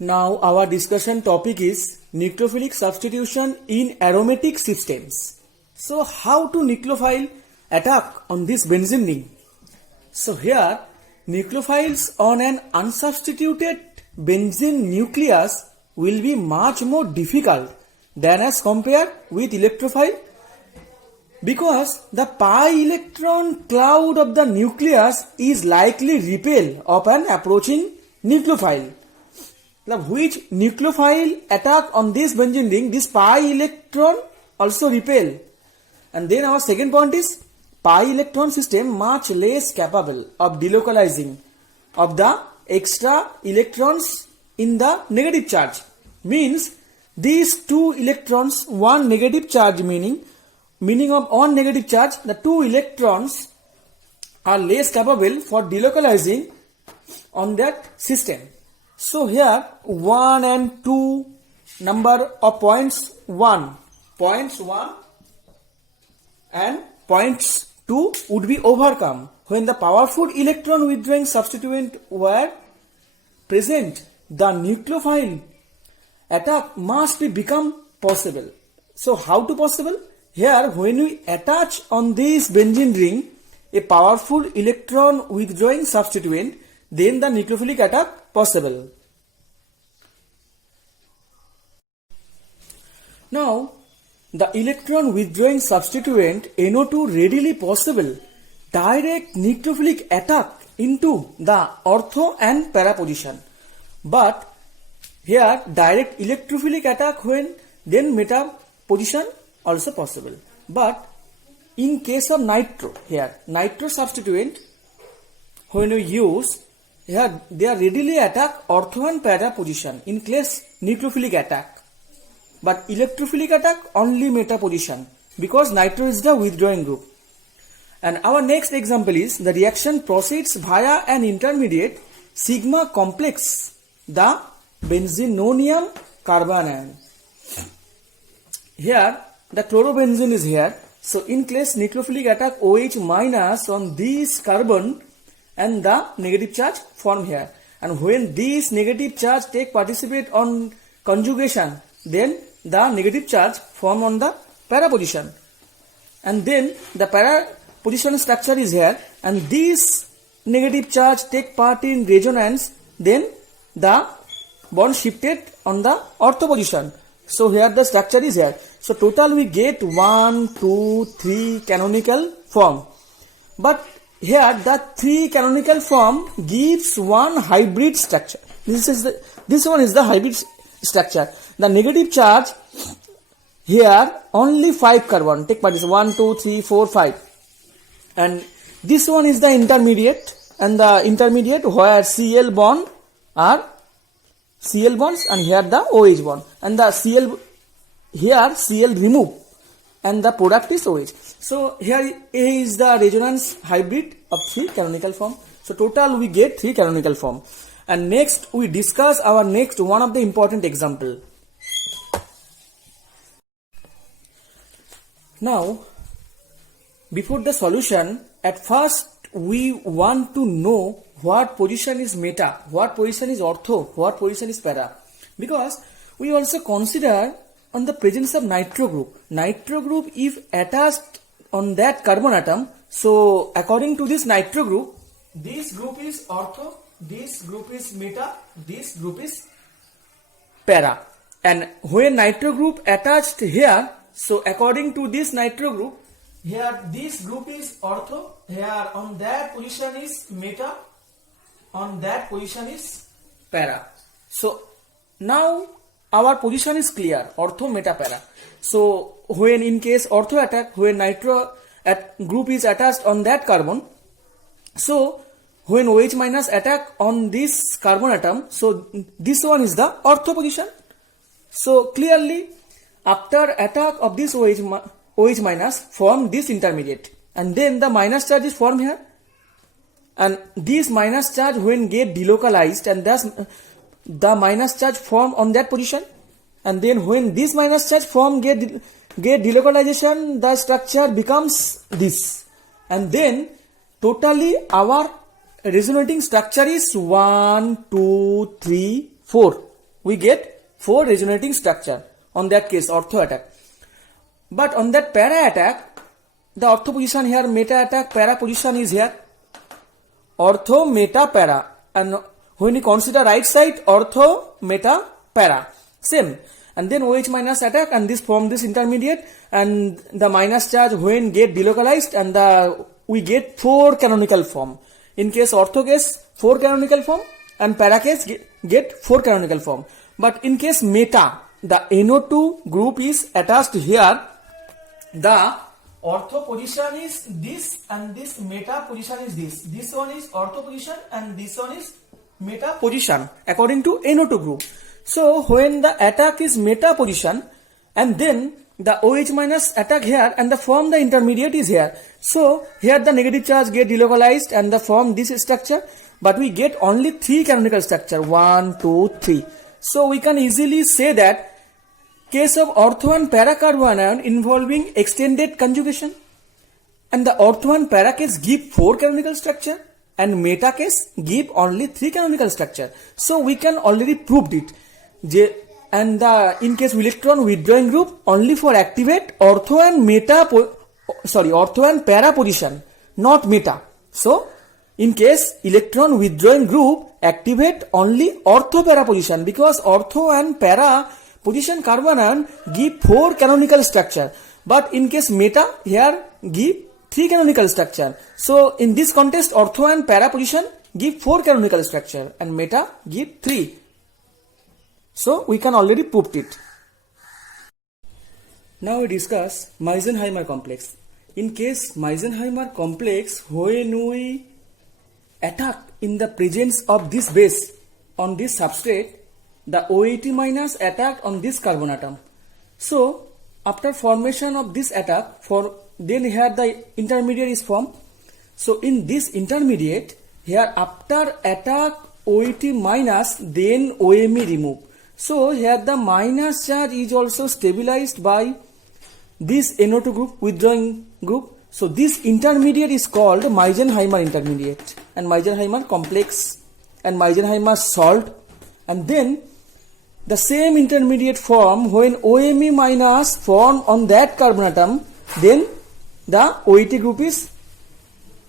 Now our discussion topic is nucleophilic substitution in aromatic systems. So how to nucleophile attack on this benzene ring? So here nucleophiles on an unsubstituted benzene nucleus will be much more difficult than as compared with electrophile, because the pi electron cloud of the nucleus is likely repel of an approaching nucleophile. Now, which nucleophile attack on this benzene ring, this pi electron also repel. And then our second point is pi electron system much less capable of delocalizing of the extra electrons in the negative charge. Means these two electrons, one negative charge meaning of one negative charge, the two electrons are less capable for delocalizing on that system. So here 1 and 2 number of points 1 and points 2 would be overcome when the powerful electron withdrawing substituent were present. The nucleophile attack must be become possible. So how to possible? Here when we attach on this benzene ring a powerful electron withdrawing substituent, then the nucleophilic attack possible. Now the electron withdrawing substituent NO2 readily possible direct nucleophilic attack into the ortho and para position. But here direct electrophilic attack when then meta position also possible. But in case of nitro, here nitro substituent when we use, here they are readily attack ortho and para position in case nucleophilic attack, but electrophilic attack only meta position because nitro is the withdrawing group. And our next example is the reaction proceeds via an intermediate sigma complex, the benzenonium carbanion. Here the chlorobenzene is here. So in case nucleophilic attack OH minus on this carbon and the negative charge form here. And when this negative charge take participate on conjugation, then the negative charge form on the para position. And then the para position structure is here, and this negative charge take part in resonance, then the bond shifted on the ortho position. So here the structure is here. So total we get 1, 2, 3 canonical form. But here the 3 canonical form gives one hybrid structure. This one is the hybrid structure. The negative charge here only 5 carbon take part is 1, 2, 3, 4, 5. And this one is the intermediate, and the intermediate where Cl bond are Cl bonds and here the OH bond, and the Cl here Cl remove and the product is OH. So here A is the resonance hybrid of 3 canonical form. So total we get 3 canonical form. And next we discuss our next one of the important example. Now before the solution, at first we want to know what position is meta, what position is ortho, what position is para, because we also consider on the presence of nitro group. Nitro group if attached on that carbon atom, so according to this nitro group, this group is ortho, this group is meta, this group is para. And when nitro group attached here, so according to this nitro group, here this group is ortho, here on that position is meta, on that position is para. So now our position is clear, ortho, meta, para. So when in case ortho attack, when nitro group is attached on that carbon, so when OH minus attack on this carbon atom, so this one is the ortho position. So clearly after attack of this OH minus form this intermediate, and then the minus charge is formed here, and this minus charge when get delocalized, and thus the minus charge form on that position, and then when this minus charge form get delocalization, the structure becomes this, and then totally our resonating structure is 1, 2, 3, 4. we get 4 resonating structure on that case ortho attack. But on that para attack, the ortho position here, meta attack, para position is here. Ortho, meta, para. And when you consider right side, ortho, meta, para. Same. And then OH minus attack and this form this intermediate and the minus charge when get delocalized and we get 4 canonical form. In case ortho case, 4 canonical form and para case get 4 canonical form. But in case meta, the NO2 group is attached here. The ortho position is this and this meta position is this. This one is ortho position and this one is meta position according to NO2 group. So when the attack is meta position and then the OH minus attack here and the form the intermediate is here. So here the negative charge get delocalized and the form this structure, but we get only 3 canonical structure 1, 2, 3. So we can easily say that case of ortho and para carbon ion involving extended conjugation and the ortho and para case give 4 canonical structure and meta case give only 3 canonical structure. So we can already proved it. And in case electron withdrawing group only for activate ortho and para position, not meta. So in case electron withdrawing group activate only ortho para position because ortho and para position carbon ion give 4 canonical structure, but in case meta here give 3 canonical structure. So in this context ortho and para position give 4 canonical structure and meta give 3. So we can already prove it. Now we discuss Meisenheimer complex. In case Meisenheimer complex, when we attack in the presence of this base on this substrate, the OAT minus attack on this carbon atom. So after formation of this attack, then here the intermediate is formed. So in this intermediate, here after attack OAT minus, then OMe remove. So here the minus charge is also stabilized by this NO2 group, withdrawing group. So this intermediate is called Meisenheimer intermediate and Meisenheimer complex and Meisenheimer salt. And then the same intermediate form when OMe minus form on that carbon atom, then the OET group is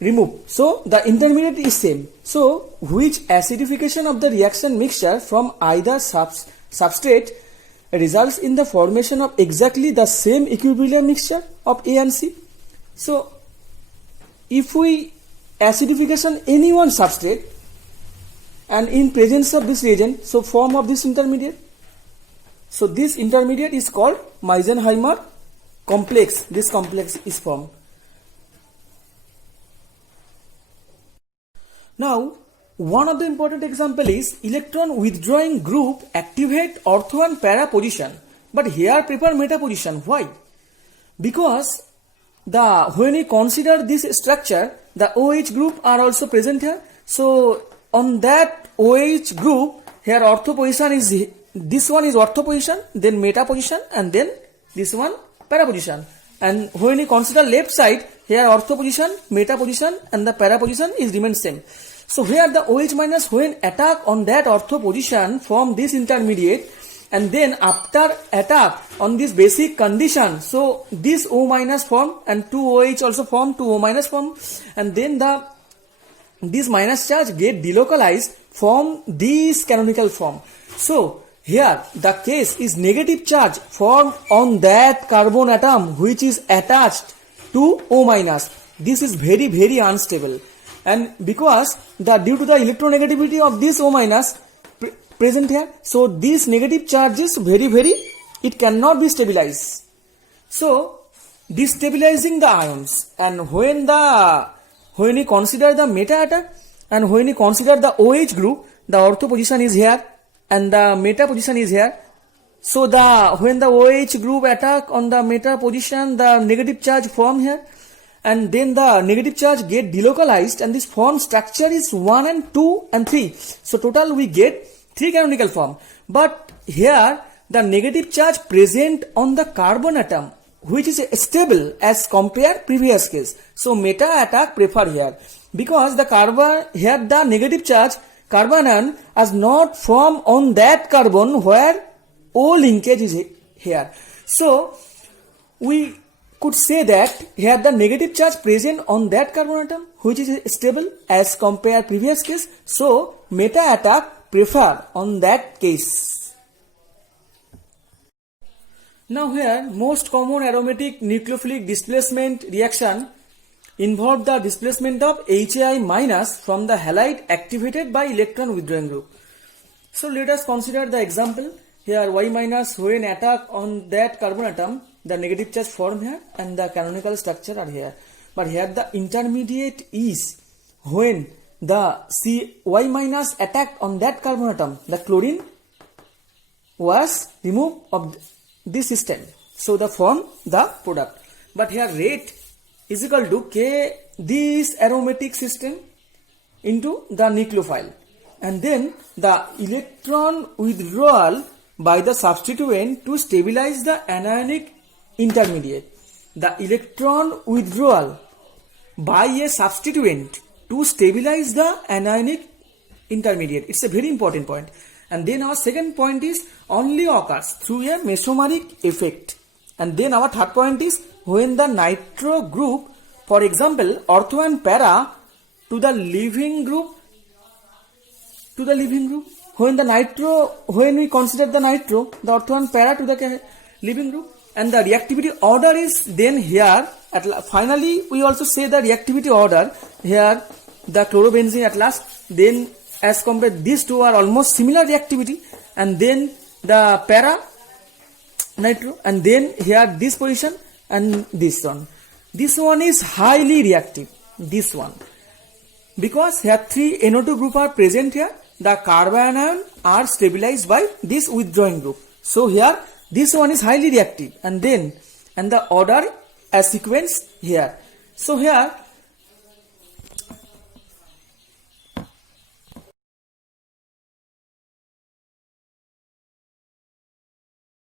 removed. So the intermediate is same. So which acidification of the reaction mixture from either substrate results in the formation of exactly the same equilibrium mixture of A and C. So if we acidification any one substrate and in presence of this reagent, so form of this intermediate. So this intermediate is called Meisenheimer complex. This complex is formed. Now one of the important example is electron withdrawing group activate ortho and para position, but here prefer meta position. Why? Because when we consider this structure, the OH group are also present here. So on that OH group, here ortho position is, this one is ortho position, then meta position, and then this one para position. And when we consider left side, here ortho position, meta position, and the para position is remain same. So here the OH minus when attack on that ortho position form this intermediate, and then after attack on this basic condition, so this O minus form and 2 OH also form, 2 O minus form, and then this minus charge get delocalized, form this canonical form. So here the case is negative charge formed on that carbon atom which is attached to O minus. This is very, very unstable. And because due to the electronegativity of this O minus present here, so this negative charge is very, it cannot be stabilized. So destabilizing the ions, and when we consider the meta attack and when we consider the OH group, the ortho position is here and the meta position is here. So when the OH group attack on the meta position, the negative charge form here, and then the negative charge get delocalized, and this form structure is 1 and 2 and 3. So total we get 3 canonical form. But here the negative charge present on the carbon atom which is stable as compared previous case. So meta attack prefer here because the carbon here the negative charge carbon ion as not formed on that carbon where O linkage is here. So we could say that here the negative charge present on that carbon atom which is stable as compared previous case. So meta attack prefer on that case. Now here most common aromatic nucleophilic displacement reaction involve the displacement of HAI minus from the halide activated by electron withdrawing group. So let us consider the example. Here Y minus when attack on that carbon atom, the negative charge form here and the canonical structure are here. But here the intermediate is when the Y minus attacked on that carbon atom, the chlorine was removed of this system. So the form the product. But here rate is equal to K this aromatic system into the nucleophile. And then the electron withdrawal by the substituent to stabilize the anionic intermediate. The electron withdrawal by a substituent to stabilize the anionic intermediate. It's a very important point. And then our second point is only occurs through a mesomeric effect. And then our third point is when the nitro group, for example, ortho and para to the leaving group, when we consider the nitro, the ortho and para to the leaving group, and the reactivity order is then here. Finally, we also say the reactivity order here, the chlorobenzene at last, then as compared these two are almost similar reactivity, and then the para nitro, and then here this position and this one. This one is highly reactive, this one, because here 3 NO2 group are present here. The carbon ion are stabilized by this withdrawing group. So here this one is highly reactive, and the order as sequence here. So here